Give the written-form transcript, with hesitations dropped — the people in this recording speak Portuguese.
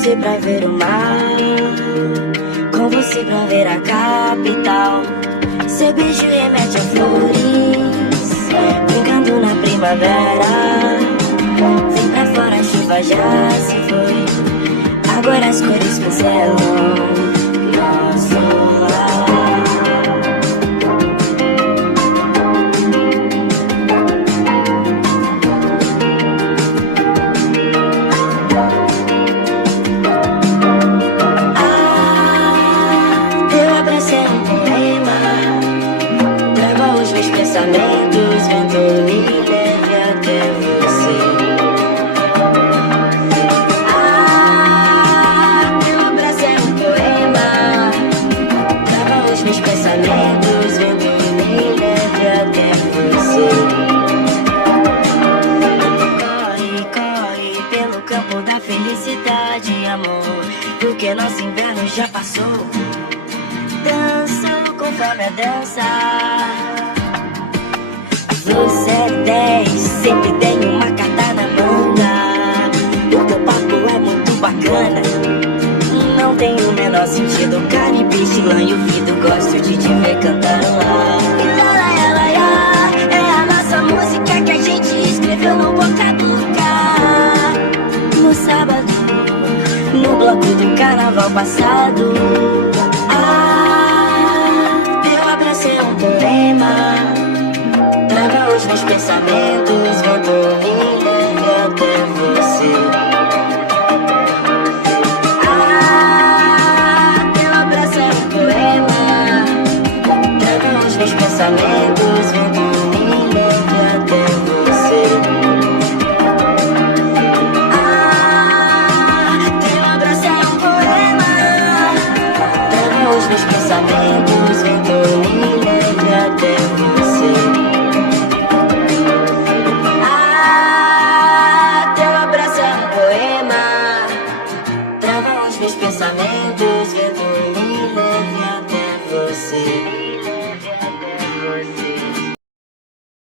você pra ver o mar, com você pra ver a capital. Seu beijo remete a flores, brincando na primavera. Vem pra fora, a chuva já se foi, agora as cores pincelam nosso lar. Pensamentos, vento me leve até você. Meu abraço é um poema, trava os meus pensamentos, vento me leve até você. Corre, corre pelo campo da felicidade, amor, porque nosso inverno já passou. Dança conforme a dança. Você é 10, sempre tem uma carta na manga. O teu papo é muito bacana, não tem o menor sentido. Caribe, Chilã e o Vido, gosto de te ver cantando lá. E lá, lá, lá, lá, é a nossa música que a gente escreveu no boca a boca. No sábado, no bloco do carnaval passado. Eu abracei um poema, trava os meus pensamentos, vento me